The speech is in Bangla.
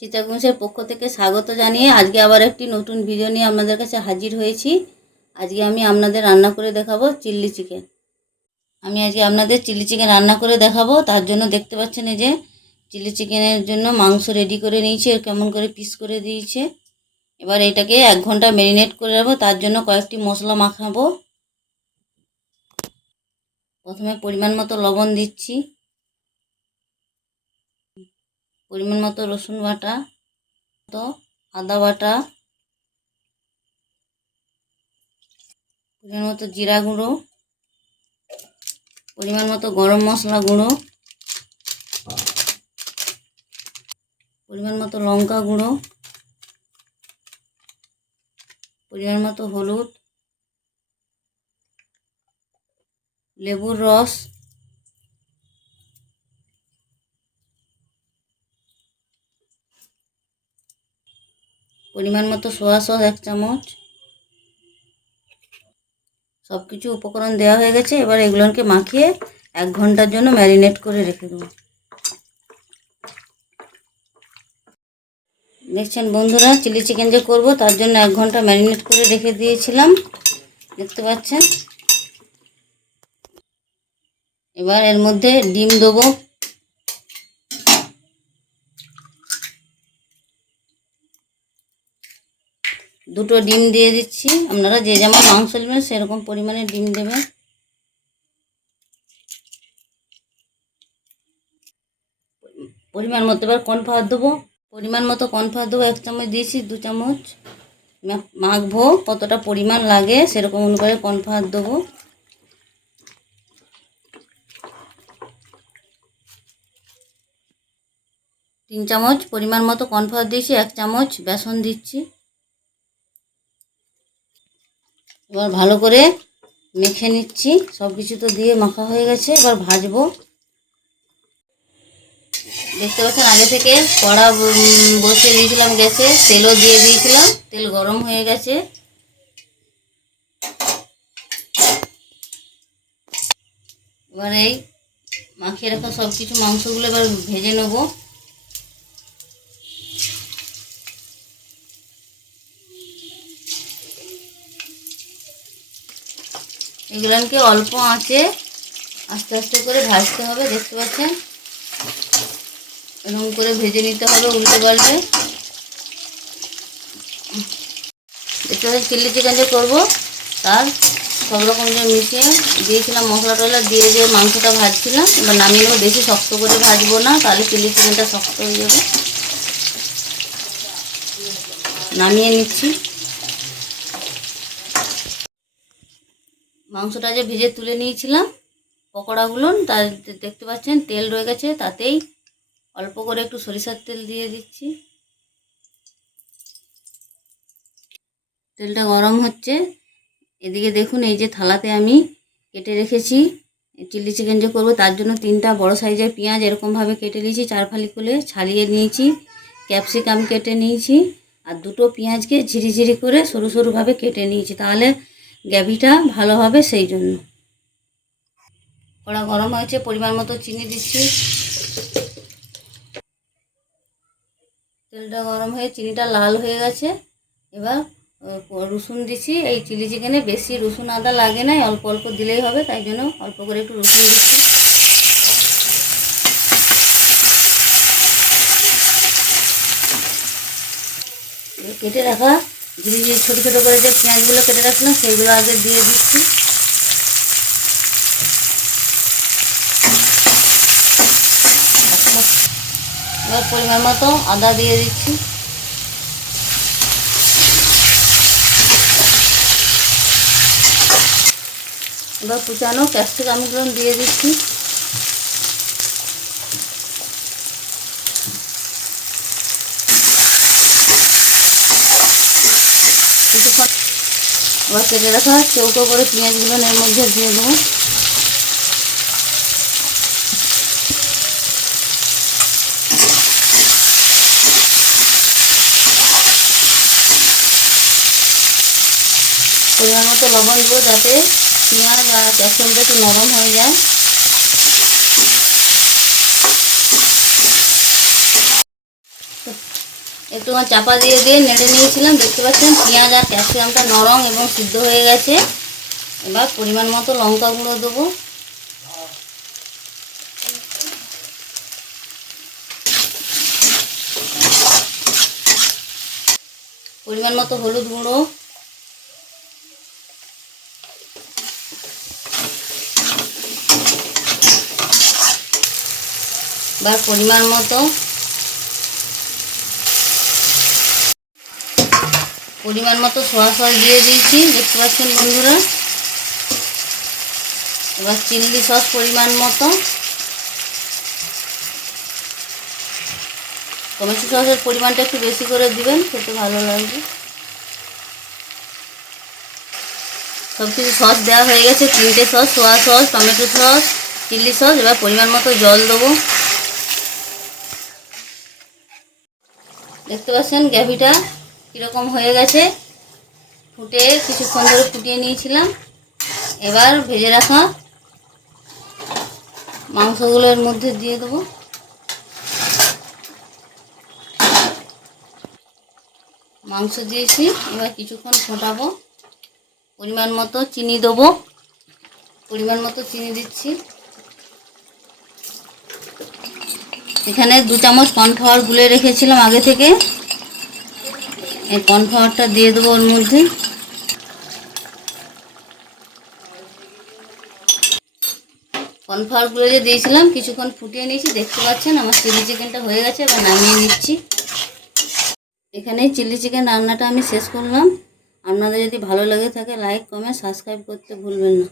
চিতাগুঞ্জের পক্ষ থেকে স্বাগত জানিয়ে আজকে আবার একটি নতুন ভিডিও নিয়ে আপনাদের কাছে হাজির হয়েছি। আজকে আমি আপনাদের রান্না করে দেখাবো চিলি চিকেন। আমি আজকে আপনাদের চিলি চিকেন রান্না করে দেখাবো। তার জন্য দেখতে পাচ্ছেন এই যে চিলি চিকেনের জন্য মাংস রেডি করে নিয়েছি, এর কেমন করে পিস করে দিয়েছে। এবার এটাকে 1 ঘন্টা ম্যারিনেট করে রাখবো। তার জন্য কয়েকটি মশলা মাখাবো। প্রথমে পরিমাণ মতো লবণ দিচ্ছি, পরিমাণ মতো রসুন বাটা, তো আদা বাটা, পরিমাণ মতো জিরা গুঁড়ো, পরিমাণ মতো গরম মশলা গুঁড়ো, পরিমাণ মতো লঙ্কা গুঁড়ো, পরিমাণ মতো হলুদ, লেবুর রস, পরিমাণ মতো সোয়া সস 1 চামচ। সব কিছু উপকরণ দেওয়া হয়ে গেছে। এবার এগুলোকে মাখিয়ে 1 ঘন্টার জন্য ম্যারিনেট করে রেখে দেবো। দেখছেন বন্ধুরা, চিলি চিকেন যে করব তার জন্য 1 ঘন্টা ম্যারিনেট করে রেখে দিয়েছিলাম, দেখতে পাচ্ছেন। এবার এর মধ্যে ডিম দেবো। দুটো ডিম দিয়ে দিচ্ছি। আপনারা যে যেমন মাংস নেবেন সেরকম পরিমাণে ডিম দেবেন। পরিমাণ মতো এবার কর্নফ্লাওয়ার দেবো। পরিমাণ মতো কর্নফ্লাওয়ার দেবো, 1 চামচ দিয়েছি, 2 চামচ মাখবো। কতটা পরিমাণ লাগে সেরকম অনুযায়ী কর্নফ্লাওয়ার দেবো। তিন চামচ পরিমাণ মতো কর্নফ্লাওয়ার দিয়েছি, 1 চামচ বেসন দিচ্ছি। এবার ভালো করে মেখে নিচ্ছি। সব কিছু তো দিয়ে মাখা হয়ে গেছে, এবার ভাজবো। দেখতে পাচ্ছেন আগে থেকে কড়া বসিয়ে দিয়েছিলাম গ্যাসে, তেলও দিয়ে দিয়েছিলাম। তেল গরম হয়ে গেছে। এবার এই মাখিয়ে রাখা সব কিছু মাংসগুলো এবার ভেজে নেব। এগুলোকে অল্প আঁচে আস্তে আস্তে করে ভাজতে হবে। দেখতে পাচ্ছেন এরকম করে ভেজে নিতে হবে উল্টে পাল্টে। দেখতে পাচ্ছেন চিলি চিকেন যে করবো তার সব রকম যে মিশিয়ে দিয়েছিলাম, মশলা টশলা দিয়ে যে মাংসটা ভাজছিলাম। এবার নামিয়ে নেবো। বেশি শক্ত করে ভাজবো না, তাহলে চিলি চিকেনটা শক্ত হয়ে যাবে। নামিয়ে নিচ্ছি। মাংসটা যে ভেজে তুলে নিয়েছিলাম পকোড়াগুলো, তার দেখতে পাচ্ছেন তেল রয়ে গেছে। তাতেই অল্প করে একটু সরিষার তেল দিয়ে দিচ্ছি। তেলটা গরম হচ্ছে। এদিকে দেখুন এই যে থালাতে আমি কেটে রেখেছি চিলি চিকেন যে করবো তার জন্য 3টা বড় সাইজের পেঁয়াজ এরকমভাবে কেটে নিয়েছি, 4 ফালি করে ছাড়িয়ে নিয়েছি। ক্যাপসিকাম কেটে নিয়েছি, আর 2টো পেঁয়াজকে ঝিরিঝিরি করে সরু সরুভাবে কেটে নিয়েছি, তাহলে গ্রেভিটা ভালো হবে সেই জন্য। কড়া গরম হয়েছে, পরিমাণ মতো চিনি দিচ্ছি। তেলটা গরম হয়ে চিনিটা লাল হয়ে গেছে। এবার রসুন দিচ্ছি। এই চিলি চিকেনে বেশি রসুন আদা লাগে না, অল্প অল্প দিলেই হবে, তাই জন্য অল্প করে একটু রসুন দিচ্ছি। কেটে রাখা ঝিরিঝিরি ছোটো ছোটো করে যে পেঁয়াজগুলো কেটে রাখলাম সেইগুলো আগে দিয়ে দিচ্ছি। এবার পরিমাণ মতো আদা দিয়ে দিচ্ছি। এবার কুচানো ক্যাপসিকামগুলো দিয়ে দিচ্ছি। এবার কেটে রাখা চৌকো করে পেঁয়াজগুলো এর মধ্যে দিয়ে দেবো। পরিমাণ মতো লবণ দেবো যাতে পেঁয়াজ আর ক্যাপসিকামটা একটু নরম হয়ে যায়। একটুখানি চাপা দিয়ে দিয়ে নেড়ে নিয়েছিলাম। দেখতে পাচ্ছেন পেঁয়াজ আর ক্যাপসিকামটা নরম এবং সিদ্ধ হয়ে গেছে। এবার পরিমাণ মতো লঙ্কা গুঁড়ো দেবো, পরিমাণ মতো হলুদ গুঁড়ো, এবার পরিমাণ মতো সয়া সস দিয়ে দিয়েছি, দেখতে পাচ্ছেন বন্ধুরা। এবার চিলি সস পরিমাণ মতো, টমেটো সসের পরিমাণটা একটু বেশি করে দিবেন, খেতে ভালো লাগবে। সব কিছু সস দেওয়া হয়ে গেছে, 3টে sauce, soya sauce, tomato sauce, chilli sauce. এবার পরিমাণ মতো জল দেবো। দেখতে পাচ্ছেন গ্রেভিটা কীরকম হয়ে গেছে, ফুটে কিছুক্ষণ ধরে ফুটিয়ে নিয়েছিলাম। এবার ভেজে রাখা মাংসগুলো এর মধ্যে দিয়ে দেবো। মাংস দিয়েছি, এবার কিছুক্ষণ ফোটাবো। পরিমাণ মতো চিনি দেবো, পরিমাণ মতো চিনি দিচ্ছি। এখানে 2 চামচ কর্নফ্লাওয়ার গুলে রেখেছিলাম আগে থেকে, এই কর্নফ্লাওয়ারটা দিয়ে দেবো ওর মধ্যে। কর্নফ্লাওয়ার গুলো যে দিয়েছিলাম কিছুক্ষণ ফুটিয়ে নিয়েছি, দেখতে পাচ্ছেন আমার চিলি চিকেনটা হয়ে গেছে। এবার নামিয়ে নিচ্ছি। এখানে চিলি চিকেন রান্নাটা আমি শেষ করলাম। আপনাদের যদি ভালো লেগে থাকে লাইক, কমেন্ট, সাবস্ক্রাইব করতে ভুলবেন না।